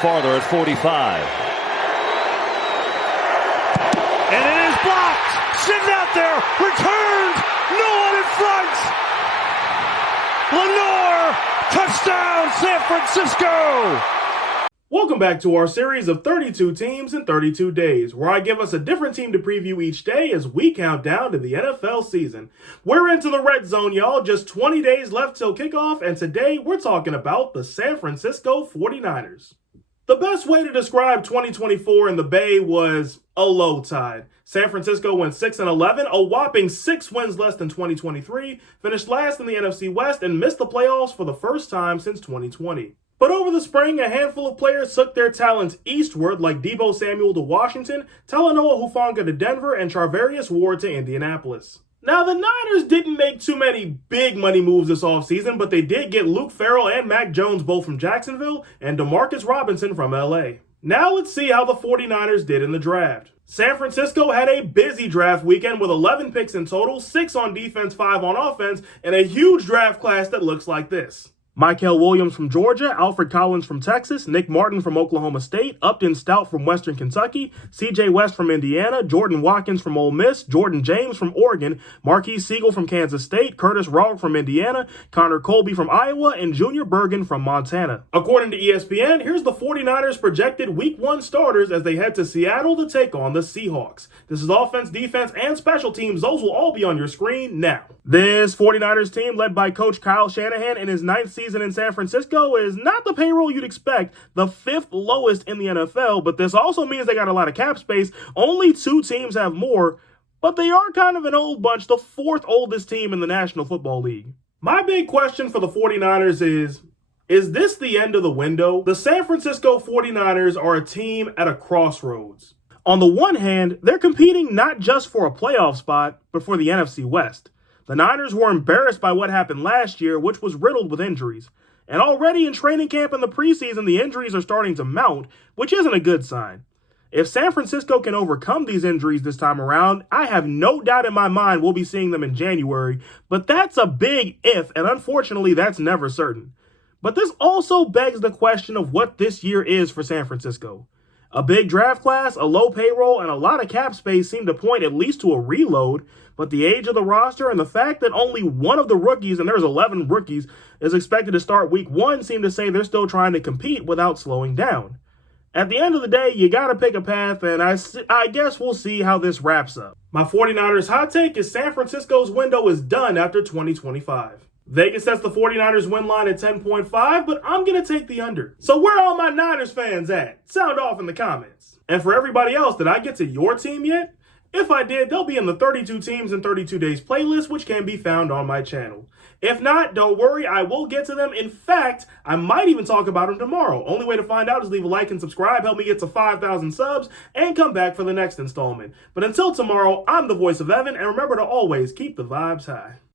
Farther at 45. And it is blocked. Sitting out there. Returned. No one in front. Lenore. Touchdown, San Francisco. Welcome back to our series of 32 teams in 32 days, where I give us a different team to preview each day as we count down to the NFL season. We're into the red zone, y'all. Just 20 days left till kickoff, and today we're talking about the San Francisco 49ers. The best way to describe 2024 in the Bay was a low tide. San Francisco went 6-11, a whopping 6 wins less than 2023, finished last in the NFC West, and missed the playoffs for the first time since 2020. But over the spring, a handful of players took their talents eastward, like Deebo Samuel to Washington, Talanoa Hufanga to Denver, and Charvarius Ward to Indianapolis. Now, the Niners didn't make too many big money moves this offseason, but they did get Luke Farrell and Mac Jones both from Jacksonville, and Demarcus Robinson from LA. Now let's see how the 49ers did in the draft. San Francisco had a busy draft weekend with 11 picks in total, 6 on defense, 5 on offense, and a huge draft class that looks like this. Mykel Williams from Georgia, Alfred Collins from Texas, Nick Martin from Oklahoma State, Upton Stout from Western Kentucky, C.J. West from Indiana, Jordan Watkins from Ole Miss, Jordan James from Oregon, Marquise Siegel from Kansas State, Curtis Rogg from Indiana, Connor Colby from Iowa, and Junior Bergen from Montana. According to ESPN, here's the 49ers projected Week 1 starters as they head to Seattle to take on the Seahawks. This is offense, defense, and special teams. Those will all be on your screen now. This 49ers team, led by Coach Kyle Shanahan in his 9th season in San Francisco, is not the payroll you'd expect, the 5th lowest in the NFL, but this also means they got a lot of cap space. Only 2 teams have more, but they are kind of an old bunch, the 4th oldest team in the National Football League. My big question for the 49ers is this the end of the window? The San Francisco 49ers are a team at a crossroads. On the one hand, they're competing not just for a playoff spot, but for the NFC West. The Niners were embarrassed by what happened last year, which was riddled with injuries. And already in training camp in the preseason, the injuries are starting to mount, which isn't a good sign. If San Francisco can overcome these injuries this time around, I have no doubt in my mind we'll be seeing them in January, but that's a big if, and unfortunately that's never certain. But this also begs the question of what this year is for San Francisco. A big draft class, a low payroll, and a lot of cap space seem to point at least to a reload, but the age of the roster and the fact that only one of the rookies, and there's 11 rookies, is expected to start Week 1 seem to say they're still trying to compete without slowing down. At the end of the day, you gotta pick a path, and I guess we'll see how this wraps up. My 49ers hot take is San Francisco's window is done after 2025. Vegas sets the 49ers win line at 10.5, but I'm going to take the under. So where are all my Niners fans at? Sound off in the comments. And for everybody else, did I get to your team yet? If I did, they'll be in the 32 teams in 32 days playlist, which can be found on my channel. If not, don't worry, I will get to them. In fact, I might even talk about them tomorrow. Only way to find out is leave a like and subscribe, help me get to 5,000 subs, and come back for the next installment. But until tomorrow, I'm the voice of Evan, and remember to always keep the vibes high.